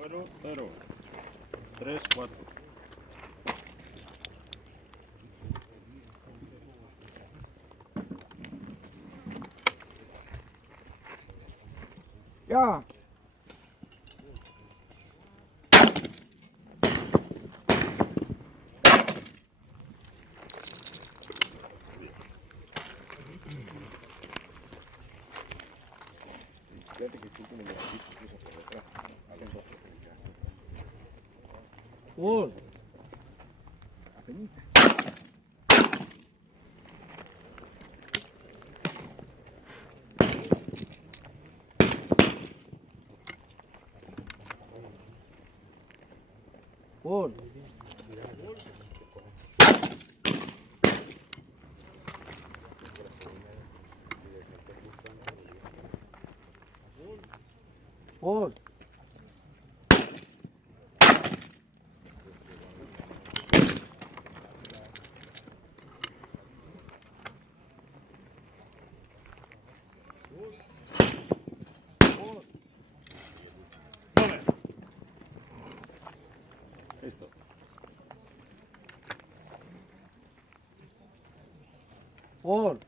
Fuero, 0. 3, 4. Ya. Fíjate que tú tienes los discos y eso por detrás. Gol. Apenita. Gol. Gol. Listo. Gol.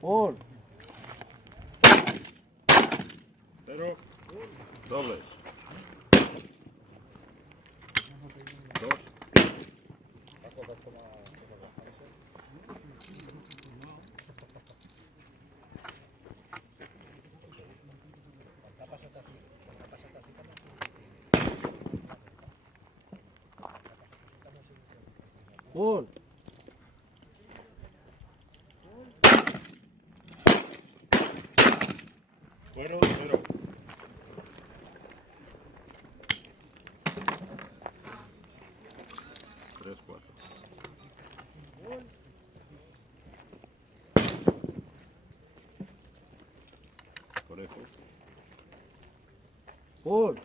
Gol. 0. Dobles. 2. Gol. Fuero, 0. 3, 4. Por eso. Gol.